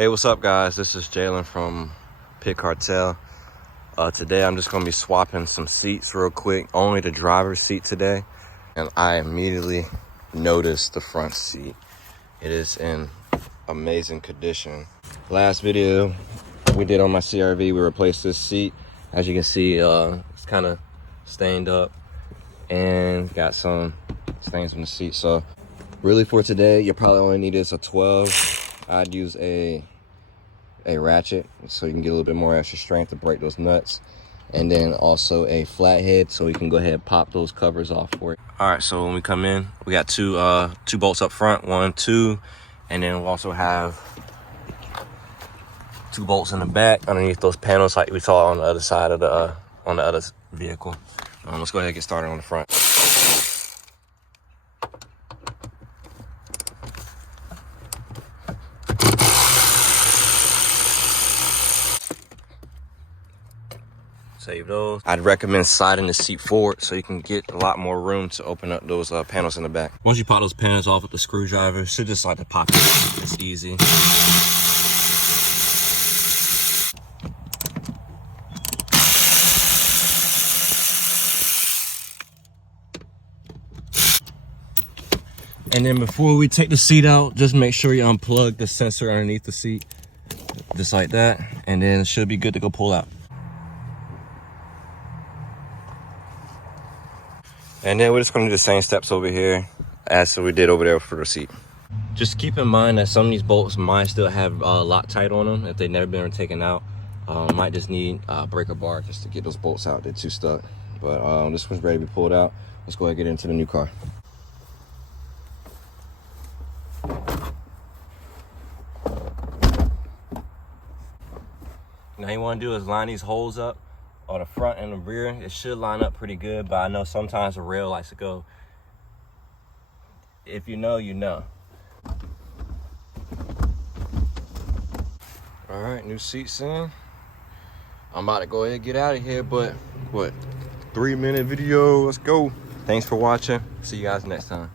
Hey, what's up guys? This is Jalen from Pit Cartel. Today I'm just gonna be swapping some seats real quick, only the driver's seat today. And I immediately noticed the front seat. It is in amazing condition. Last video we did on my CRV, we replaced this seat. As you can see, it's kind of stained up and got some stains on the seat. So really for today, you probably only need this a 12. I'd use a ratchet so you can get a little bit more extra strength to break those nuts, and then also a flathead so you can go ahead and pop those covers off for it. All right, so when we come in, we got two bolts up front, 1, 2, and then we'll also have 2 bolts in the back underneath those panels like we saw on the other side of the on the other vehicle. Let's go ahead and get started on the front. Save those. I'd recommend sliding the seat forward so you can get a lot more room to open up those panels in the back. Once you pop those panels off with the screwdriver, it should just like to pop it. It's easy. And then before we take the seat out, just make sure you unplug the sensor underneath the seat, just like that, and then it should be good to go pull out. And then we're just gonna do the same steps over here as we did over there for the seat. Just keep in mind that some of these bolts might still have Loctite on them if they've never been taken out. Might just need a breaker bar just to get those bolts out. They're too stuck. But this one's ready to be pulled out. Let's go ahead and get into the new car. Now you want to do is line these holes up on the front and the rear. It should line up pretty good, but I know sometimes the rail likes to go. If you know, you know. All right, new seats in. I'm about to go ahead and get out of here, but what, 3-minute video, let's go. Thanks for watching. See you guys next time.